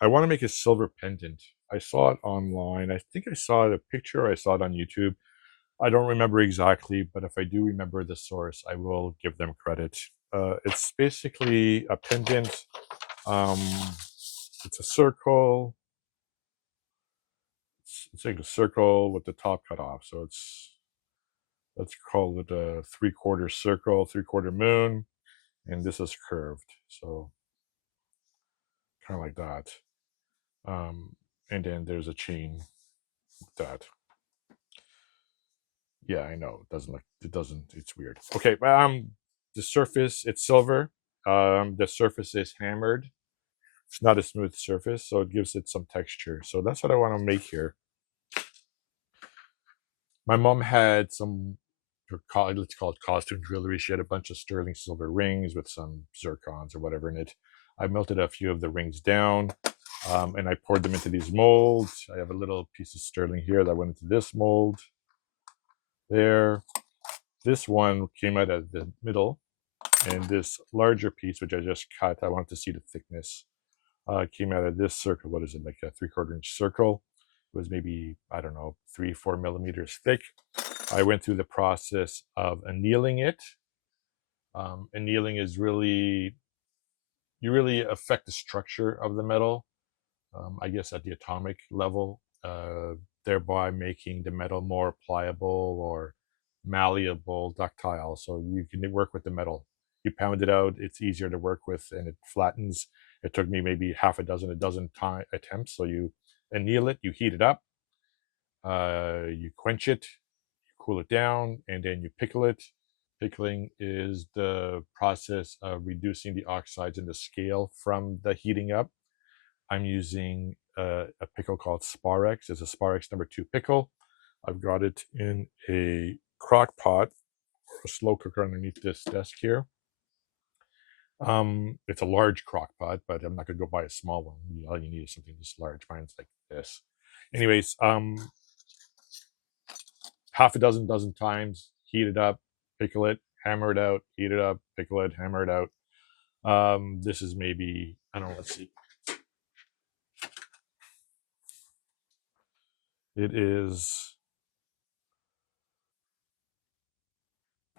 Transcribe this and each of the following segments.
I want to make a silver pendant. I saw it online. I think I saw it a picture. Or I saw it on YouTube. I don't remember exactly, but if I do remember the source, I will give them credit. It's basically a pendant. Um, it's a circle. It's like a circle with the top cut off. So it's, let's call it a 3/4 circle, 3/4 moon, and this is curved. So kind of like that. And then there's a chain with that. Yeah, I know. It doesn't look, it doesn't, it's weird. Okay, the surface, it's silver. The surface is hammered. It's not a smooth surface, so it gives it some texture. So that's what I want to make here. My mom had some, let's call it costume jewelry. She had a bunch of sterling silver rings with some zircons or whatever in it. I melted a few of the rings down, and I poured them into these molds. I have a little piece of sterling here that went into this mold. There. This one came out of the middle, and this larger piece, which I just cut, I wanted to see the thickness, came out of this circle. What is it, like a 3/4 inch circle? It was maybe, I don't know, 3-4 millimeters thick. I went through the process of annealing it. Annealing is really, you really affect the structure of the metal, I guess at the atomic level, thereby making the metal more pliable or malleable, ductile, so you can work with the metal. You pound it out, it's easier to work with, and it flattens. It took me maybe half a dozen attempts. So you anneal it, you heat it up, you quench it, you cool it down, and then you pickle it. Pickling is the process of reducing the oxides in the scale from the heating up. I'm using a pickle called Sparex. It's a Sparex #2 pickle. I've got it in a crock pot or a slow cooker underneath this desk here. It's a large crock pot, but I'm not gonna go buy a small one. All you need is something this large. Mine's like this. Anyways, half a dozen times, heat it up, pickle it, hammer it out, heat it up, pickle it, hammer it out. This is maybe, I don't know, let's see. It is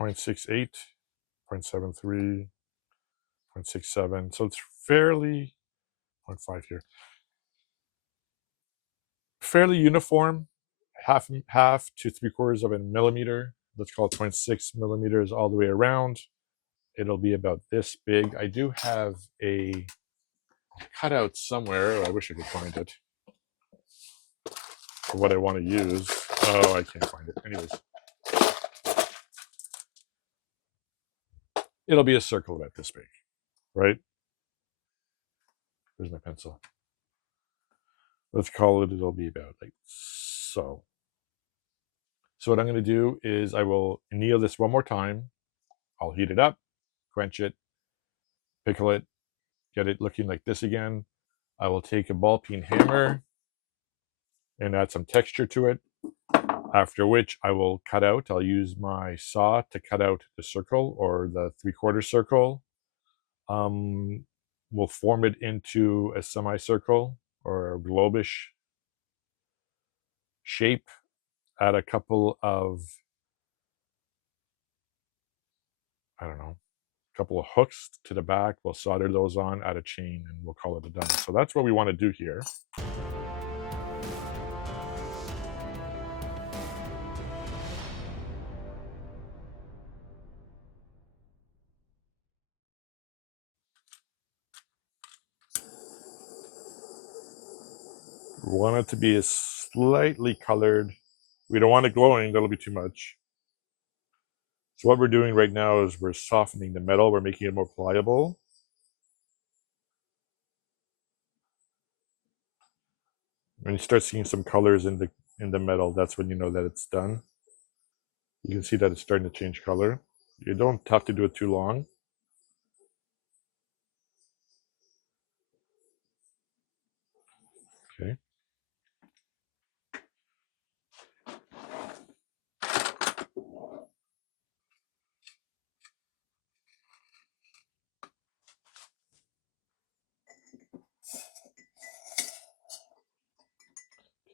0.68, 0.73, 0.67. So it's fairly, 0.5 here, fairly uniform, half to 3/4 of a millimeter. Let's call it 0.6 millimeters all the way around. It'll be about this big. I do have a cutout somewhere. I wish I could find it for what I want to use. Oh, I can't find it. Anyways, it'll be a circle about this big, right? Where's my pencil? Let's call it, it'll be about like so. So what I'm going to do is I will anneal this one more time. I'll heat it up, quench it, pickle it, get it looking like this again. I will take a ball peen hammer and add some texture to it. After which I will cut out. I'll use my saw to cut out the circle or the 3/4 circle. We'll form it into a semicircle or a globish shape. Add a couple of, I don't know, couple of hooks to the back. We'll solder those on, add a chain, and we'll call it a done. So that's what we want to do here. We want it to be slightly colored. We don't want it glowing, that'll be too much. So what we're doing right now is we're softening the metal, we're making it more pliable. When you start seeing some colors in the metal, that's when you know that it's done. You can see that it's starting to change color. You don't have to do it too long. Okay.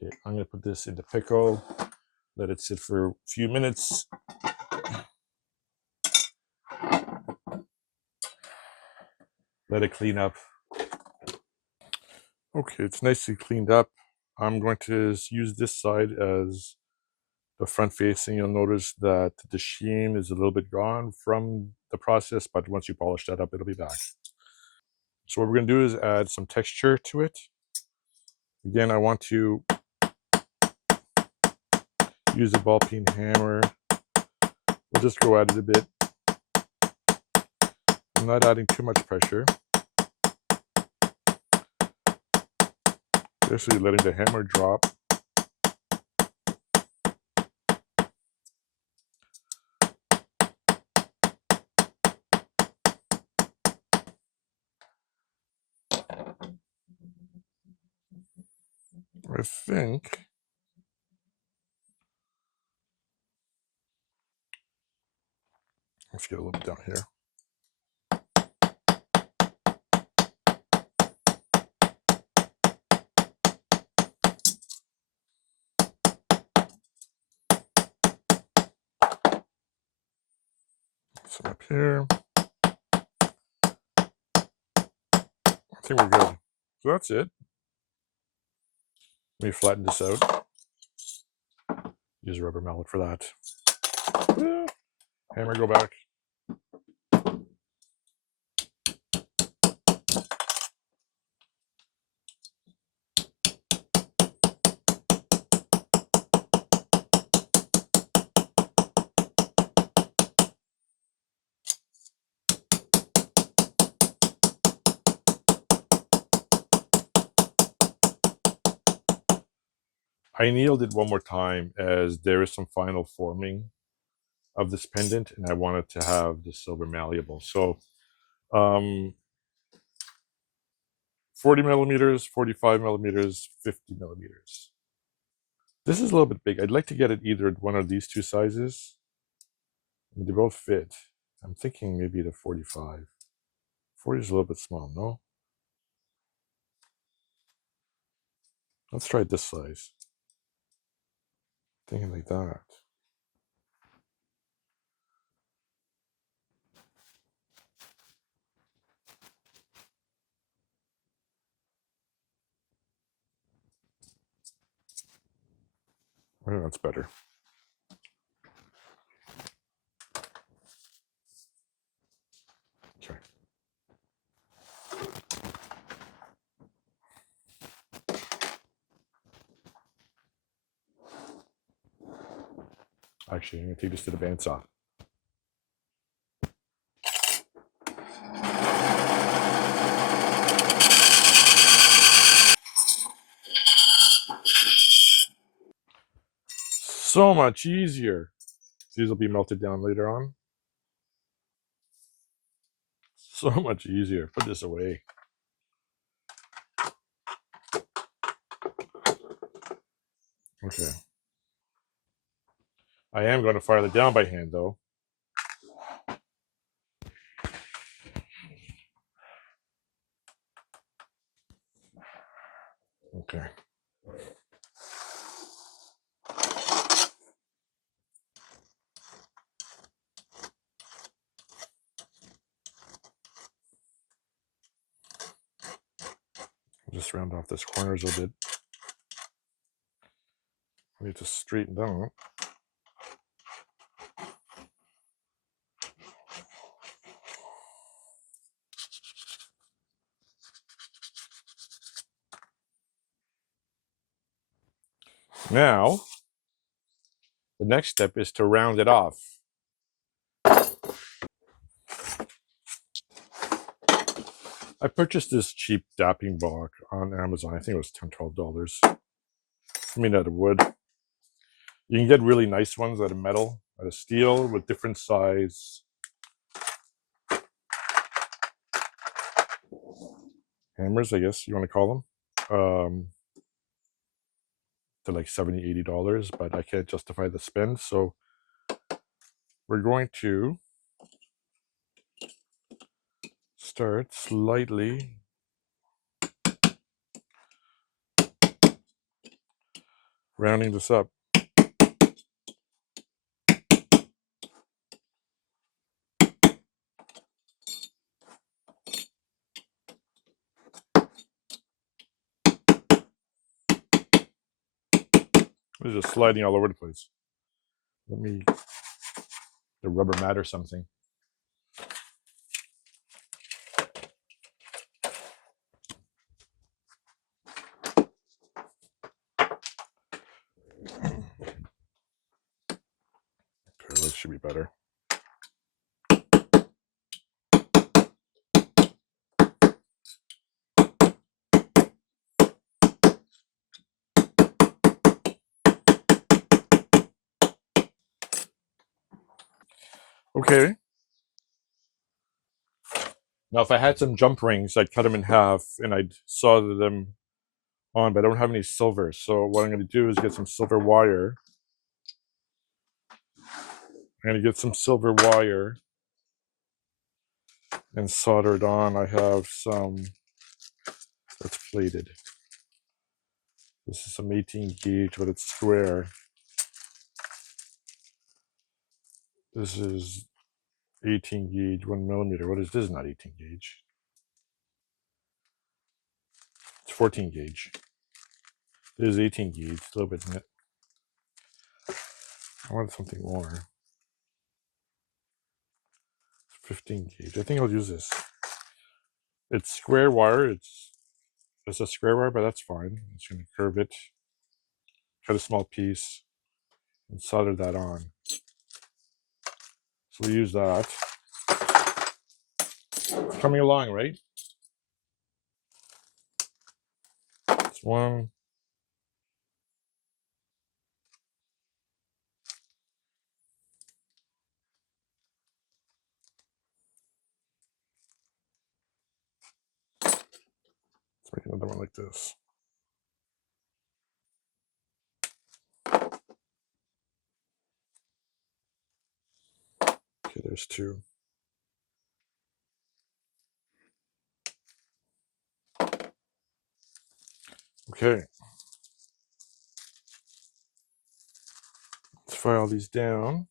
Okay, I'm going to put this into pickle, let it sit for a few minutes. Let it clean up. Okay, it's nicely cleaned up. I'm going to use this side as the front facing. You'll notice that the sheen is a little bit gone from the process, but once you polish that up, it'll be back. So what we're going to do is add some texture to it. Again, I want to use a ball peen hammer. We'll just go at it a bit. I'm not adding too much pressure. Basically letting the hammer drop. I think let's get a little bit down here. Some up here. I think we're good. So that's it. Let me flatten this out. Use a rubber mallet for that. Hammer, go back. I annealed it one more time as there is some final forming of this pendant, and I wanted to have the silver malleable. So 40 millimeters, 45 millimeters, 50 millimeters. This is a little bit big. I'd like to get it either one of these two sizes. I mean, they both fit. I'm thinking maybe the 45. 40 is a little bit small, no? Let's try this size. Thinking like that. I think that's better. Okay. Actually, I'm going to take this to the bandsaw. So much easier. These will be melted down later on. So much easier. Put this away. Okay. I am going to file it down by hand, though. Okay. Just round off this corners a bit. I need to straighten down. Now, the next step is to round it off. I purchased this cheap dapping block on Amazon. I think it was $10, $12. It's made out of wood. You can get really nice ones out of metal, out of steel, with different size hammers, I guess you want to call them. They're like $70, $80, but I can't justify the spend. So we're going to start slightly rounding this up. It's just sliding all over the place. Let me, the rubber mat or something. Okay, that should be better. Okay. Now, if I had some jump rings, I'd cut them in half and I'd solder them on, but I don't have any silver. So what I'm going to do is get some silver wire. I'm going to get some silver wire and solder it on. I have some that's plated. This is some 18 gauge, but it's square. This is 18 gauge, 1 millimeter. What is this? Not 18 gauge. It's 14 gauge. It is 18 gauge, a little bit in it. I want something more. 15 gauge. I think I'll use this. It's square wire. It's a square wire, but that's fine. I'm just going to curve it, cut a small piece, and solder that on. So we use that. It's coming along, right? It's one. Let's make another one like this. Okay, there's two. Okay. Let's file these down.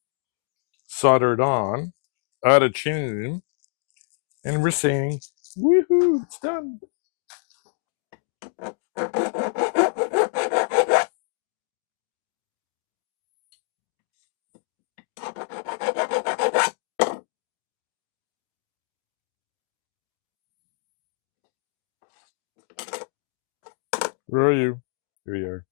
Solder it on. Add a chain. And we're saying, woohoo, it's done. Where are you? Here you are.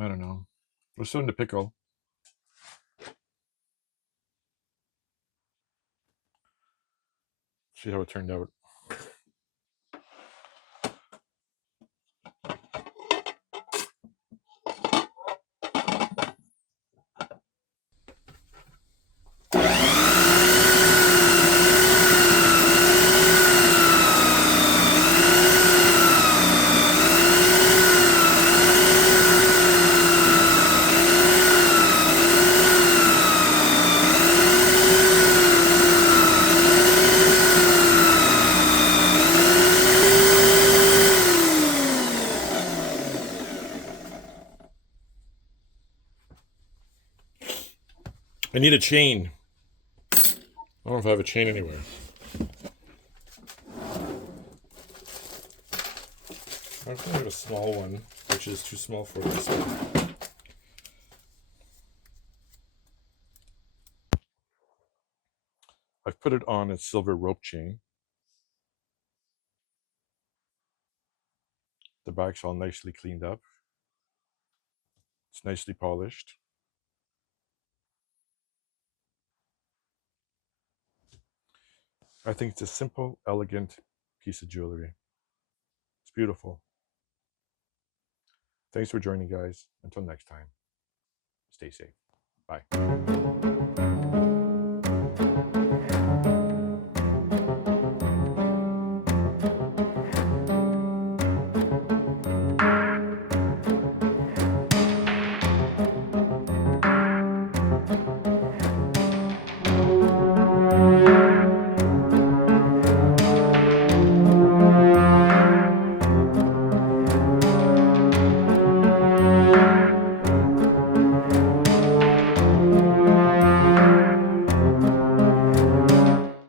I don't know. We're starting to pickle. See how it turned out. I need a chain. I don't know if I have a chain anywhere. I think I have a small one, which is too small for this one. I've put it on a silver rope chain. The back's all nicely cleaned up. It's nicely polished. I think it's a simple, elegant piece of jewelry. It's beautiful. Thanks for joining, guys. Until next time, stay safe. Bye.